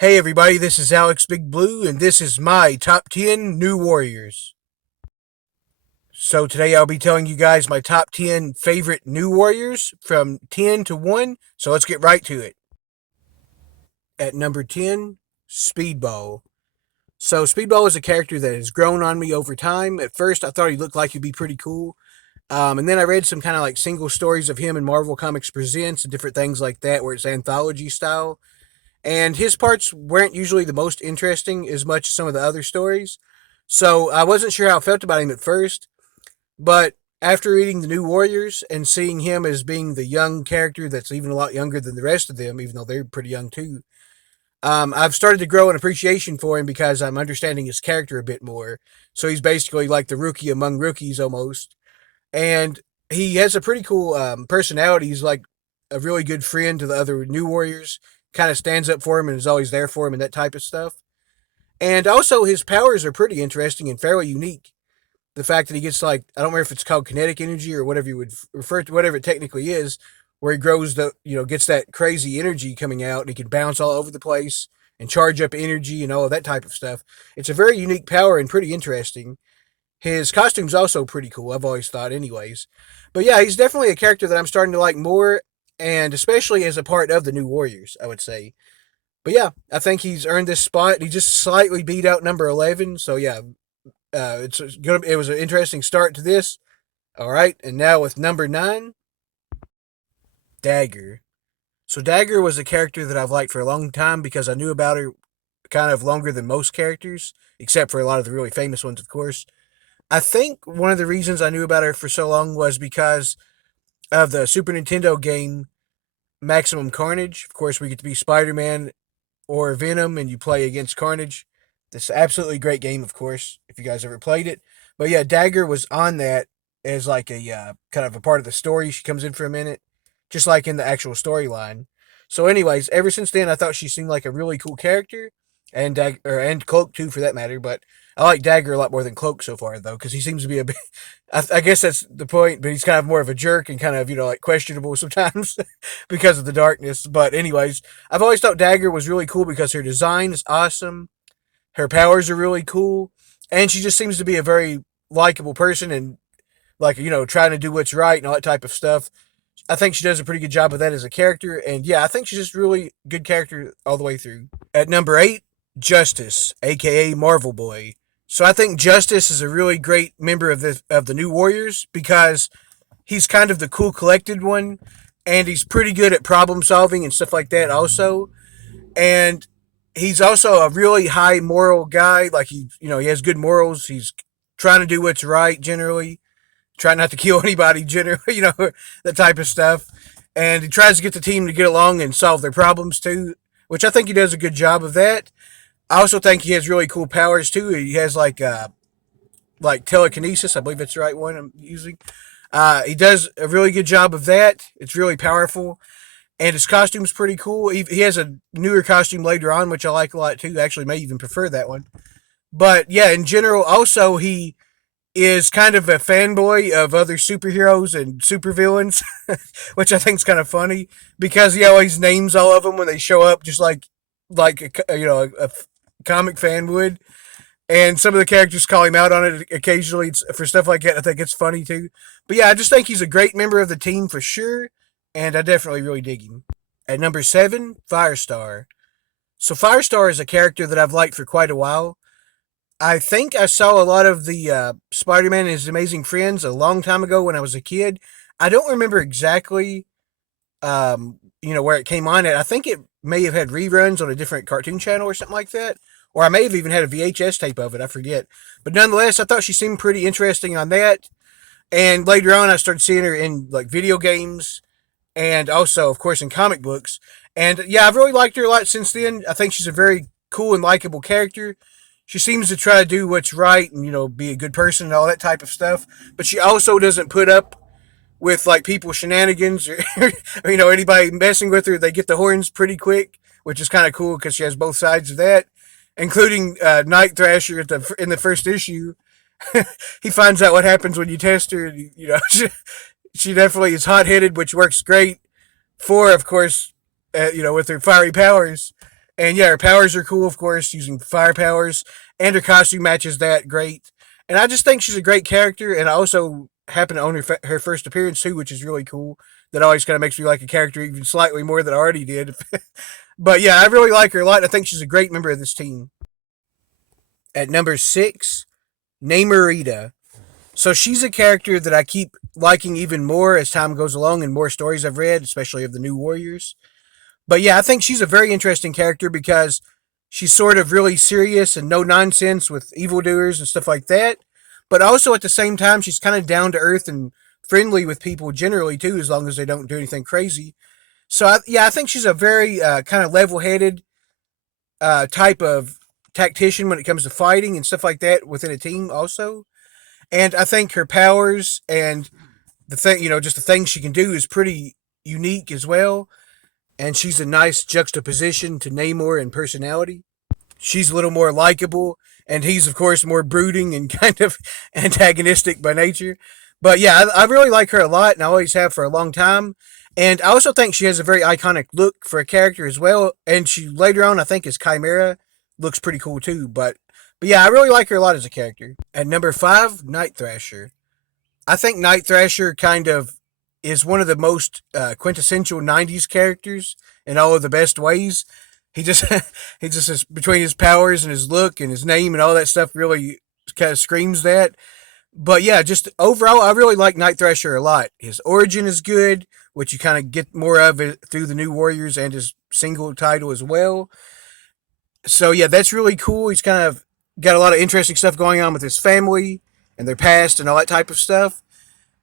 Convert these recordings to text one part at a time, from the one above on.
Hey everybody, this is Alex Big Blue, and this is my top 10 new warriors. So today I'll be telling you guys my top 10 favorite new warriors from 10 to 1, so let's get right to it. At number 10, Speedball. So Speedball is a character that has grown on me over time. At first I thought he looked like he'd be pretty cool. And then I read some kind of like single stories of him in Marvel Comics Presents and different things like that where it's anthology style. And his parts weren't usually the most interesting as much as some of the other stories. So I wasn't sure how I felt about him at first, but after reading the New Warriors and seeing him as being the young character that's even a lot younger than the rest of them, even though they're pretty young too, I've started to grow an appreciation for him because I'm understanding his character a bit more. So he's basically like the rookie among rookies almost, and he has a pretty cool personality. He's like a really good friend to the other New Warriors. Kind of stands up for him and is always there for him and that type of stuff. And also, his powers are pretty interesting and fairly unique. The fact that he gets like I don't remember if it's called kinetic energy or whatever you would refer to, whatever it technically is, where he grows gets that crazy energy coming out and he can bounce all over the place and charge up energy and all of that type of stuff. It's a very unique power and pretty interesting. His costume's also pretty cool, I've always thought, anyways. But yeah, he's definitely a character that I'm starting to like more, and especially as a part of the New Warriors, I would say. But yeah, I think he's earned this spot. He just slightly beat out number 11. So yeah, it was an interesting start to this. All right, and now with number 9, Dagger. So Dagger was a character that I've liked for a long time because I knew about her kind of longer than most characters, except for a lot of the really famous ones, of course. I think one of the reasons I knew about her for so long was because of the Super Nintendo game Maximum Carnage. Of course, we get to be Spider Man or Venom, and you play against Carnage. This absolutely great game, of course, if you guys ever played it. But yeah, Dagger was on that as like a kind of a part of the story. She comes in for a minute, just like in the actual storyline. So, anyways, ever since then, I thought she seemed like a really cool character, and and Cloak too, for that matter. But I like Dagger a lot more than Cloak so far, though, because he seems to be a bit. I guess that's the point, but he's kind of more of a jerk and kind of like questionable sometimes because of the darkness. But anyways, I've always thought Dagger was really cool because her design is awesome, her powers are really cool, and she just seems to be a very likable person and like trying to do what's right and all that type of stuff. I think she does a pretty good job of that as a character, and yeah, I think she's just really good character all the way through. At number 8, Justice, aka Marvel Boy. So I think Justice is a really great member of the New Warriors because he's kind of the cool collected one, and he's pretty good at problem solving and stuff like that also. And he's also a really high moral guy. Like he has good morals. He's trying to do what's right generally, trying not to kill anybody generally, that type of stuff. And he tries to get the team to get along and solve their problems too, which I think he does a good job of that. I also think he has really cool powers too. He has like telekinesis. I believe that's the right one I'm using. He does a really good job of that. It's really powerful, and his costume's pretty cool. He has a newer costume later on, which I like a lot too. Actually, may even prefer that one. But yeah, in general, also he is kind of a fanboy of other superheroes and supervillains, which I think is kind of funny because he always names all of them when they show up, just like a comic fan would. And some of the characters call him out on it occasionally for stuff like that. I think it's funny too. But yeah, I just think he's a great member of the team for sure, and I definitely really dig him. At number 7, Firestar. So Firestar is a character that I've liked for quite a while. I think I saw a lot of the Spider-Man and His Amazing Friends a long time ago when I was a kid. I don't remember exactly, where it came on at. I think it may have had reruns on a different cartoon channel or something like that. Or I may have even had a VHS tape of it. I forget. But nonetheless, I thought she seemed pretty interesting on that. And later on, I started seeing her in like video games and also, of course, in comic books. And yeah, I've really liked her a lot since then. I think she's a very cool and likable character. She seems to try to do what's right and, be a good person and all that type of stuff. But she also doesn't put up with like people shenanigans or anybody messing with her. They get the horns pretty quick, which is kind of cool because she has both sides of that, including Night Thrasher in the first issue. He finds out what happens when you test her. And, she definitely is hot headed, which works great for, of course, with her fiery powers. And yeah, her powers are cool, of course, using fire powers, and her costume matches that great. And I just think she's a great character, and I also happen to own her first appearance too, which is really cool. That always kind of makes me like a character even slightly more than I already did. But yeah, I really like her a lot. I think she's a great member of this team. At number 6, Namorita. So she's a character that I keep liking even more as time goes along and more stories I've read, especially of the New Warriors. But yeah, I think she's a very interesting character because she's sort of really serious and no nonsense with evildoers and stuff like that. But also at the same time, she's kind of down to earth and friendly with people generally too, as long as they don't do anything crazy. So yeah, I think she's a very kind of level-headed type of tactician when it comes to fighting and stuff like that within a team also. And I think her powers and the thing, just the things she can do is pretty unique as well. And she's a nice juxtaposition to Namor in personality. She's a little more likable, and he's, of course, more brooding and kind of antagonistic by nature. But yeah, I really like her a lot, and I always have for a long time. And I also think she has a very iconic look for a character as well. And she later on, I think, as Chimera, looks pretty cool too. But yeah, I really like her a lot as a character. At number 5, Night Thrasher. I think Night Thrasher kind of is one of the most quintessential '90s characters in all of the best ways. He just he just is between his powers and his look and his name and all that stuff really kind of screams that. But yeah, just overall, I really like Night Thrasher a lot. His origin is good, which you kind of get more of it through the New Warriors and his single title as well. So yeah, that's really cool. He's kind of got a lot of interesting stuff going on with his family and their past and all that type of stuff.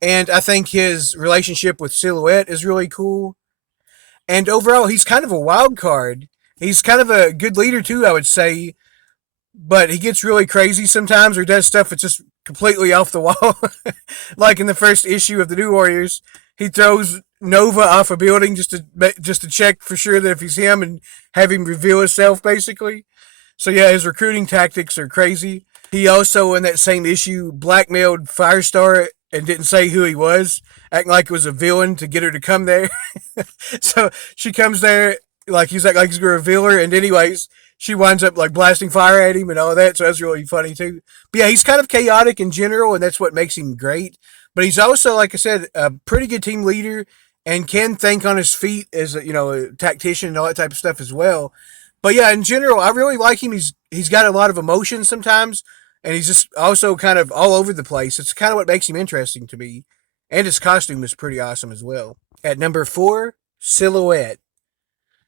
And I think his relationship with Silhouette is really cool. And overall, he's kind of a wild card. He's kind of a good leader too, I would say. But he gets really crazy sometimes, or does stuff that's just completely off the wall. Like in the first issue of the New Warriors, he throws Nova off a building just to check for sure that if he's him and have him reveal himself, basically. So yeah, his recruiting tactics are crazy. He also, in that same issue, blackmailed Firestar and didn't say who he was, acting like it was a villain to get her to come there. So she comes there like he's like he's gonna reveal her, and anyways, she winds up like blasting fire at him and all that. So that's really funny too. But yeah, he's kind of chaotic in general, and that's what makes him great. But he's also, like I said, a pretty good team leader and can think on his feet as a tactician and all that type of stuff as well. But yeah, in general, I really like him. He's got a lot of emotion sometimes, and he's just also kind of all over the place. It's kind of what makes him interesting to me. And his costume is pretty awesome as well. At number 4, Silhouette.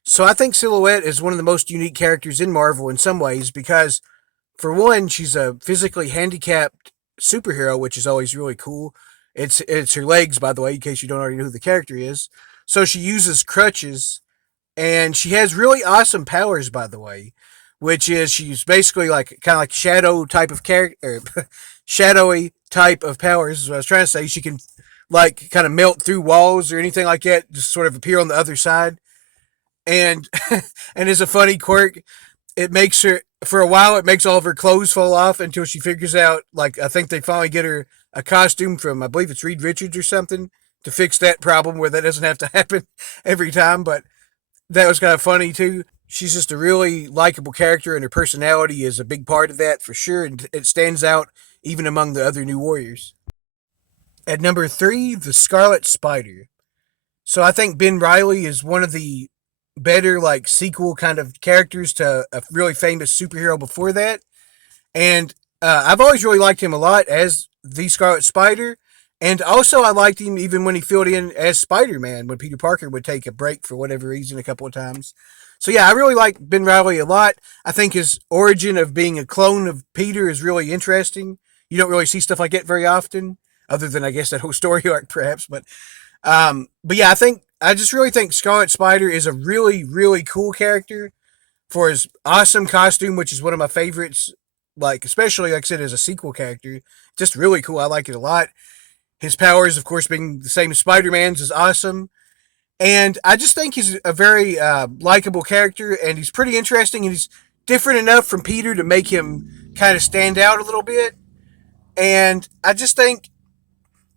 So I think Silhouette is one of the most unique characters in Marvel in some ways because, for one, she's a physically handicapped superhero, which is always really cool. It's her legs, by the way, in case you don't already know who the character is. So she uses crutches, and she has really awesome powers, by the way, which is she's basically like kind of like shadow type of character, shadowy type of powers. Is what I was trying to say. She can like kind of melt through walls or anything like that, just sort of appear on the other side. And and as a funny quirk, it makes her for a while it makes all of her clothes fall off until she figures out, like, I think they finally get her a costume from, I believe it's Reed Richards or something, to fix that problem where that doesn't have to happen every time. But that was kind of funny too. She's just a really likable character, and her personality is a big part of that for sure, and it stands out even among the other New Warriors. At number 3, the Scarlet Spider. So I think Ben Riley is one of the better like sequel kind of characters to a really famous superhero before that. And I've always really liked him a lot as the Scarlet Spider. And also, I liked him even when he filled in as Spider Man when Peter Parker would take a break for whatever reason a couple of times. So, yeah, I really like Ben Riley a lot. I think his origin of being a clone of Peter is really interesting. You don't really see stuff like that very often, other than, I guess, that whole story arc, perhaps. But yeah, I just really think Scarlet Spider is a really, really cool character for his awesome costume, which is one of my favorites. Like, especially, like I said, as a sequel character, just really cool. I like it a lot. His powers, of course, being the same as Spider Man's, is awesome. And I just think he's a very likable character, and he's pretty interesting, and he's different enough from Peter to make him kind of stand out a little bit. And I just think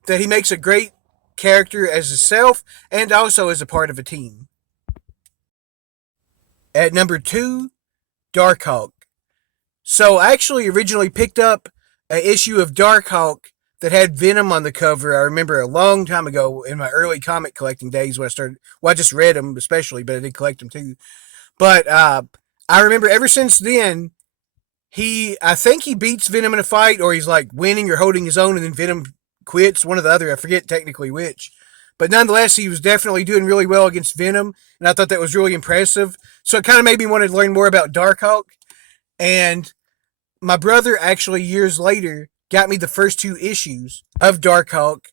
that he makes a great character as himself and also as a part of a team. At number 2, Darkhawk. So I actually originally picked up an issue of Darkhawk that had Venom on the cover. I remember a long time ago in my early comic collecting days when I started. Well, I just read them especially, but I did collect them too. But I remember ever since then, I think he beats Venom in a fight, or he's like winning or holding his own, and then Venom quits. One or the other. I forget technically which. But nonetheless, he was definitely doing really well against Venom, and I thought that was really impressive. So it kind of made me want to learn more about Darkhawk. And my brother actually years later got me the first 2 issues of Darkhawk.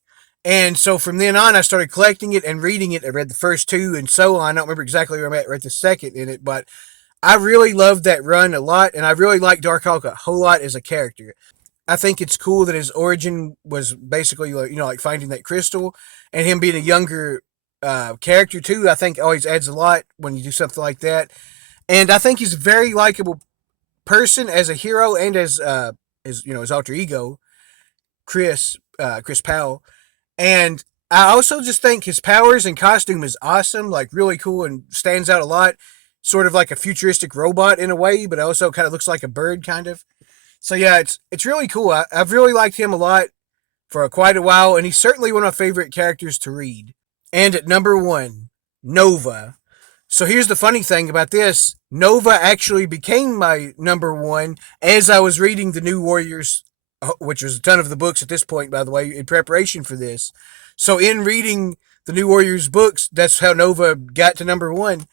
And so from then on, I started collecting it and reading it. I read the first 2 and so on. I don't remember exactly where I'm at right this second in it, but I really loved that run a lot, and I really like Darkhawk a whole lot as a character. I think it's cool that his origin was basically like finding that crystal, and him being a younger character too. I think always adds a lot when you do something like that, and I think he's a very likable person as a hero and as his alter ego, Chris Powell. And I also just think his powers and costume is awesome, like really cool and stands out a lot. Sort of like a futuristic robot in a way, but also kind of looks like a bird, kind of. So yeah, it's really cool. I've really liked him a lot for quite a while, and he's certainly one of my favorite characters to read. And at number 1, Nova. So here's the funny thing about this. Nova actually became my number 1 as I was reading the New Warriors, which was a ton of the books at this point, by the way, in preparation for this. So in reading the New Warriors books, that's how Nova got to number 1.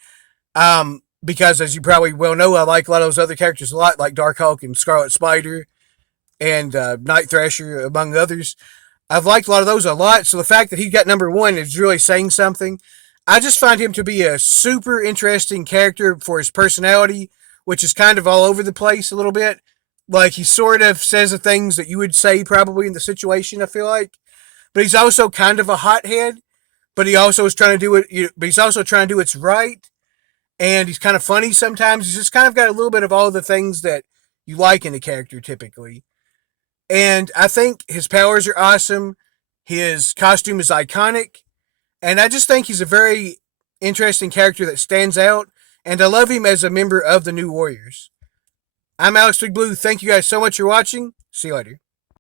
Because as you probably well know, I like a lot of those other characters a lot, like Darkhawk and Scarlet Spider and Night Thrasher, among others. I've liked a lot of those a lot, so the fact that he got number 1 is really saying something. I just find him to be a super interesting character for his personality, which is kind of all over the place a little bit. Like, he sort of says the things that you would say probably in the situation, I feel like. But he's also kind of a hothead, but he also is trying to do it, but he's also trying to do what's right. And he's kind of funny sometimes. He's just kind of got a little bit of all the things that you like in a character typically. And I think his powers are awesome. His costume is iconic. And I just think he's a very interesting character that stands out. And I love him as a member of the New Warriors. I'm Alex Big Blue. Thank you guys so much for watching. See you later.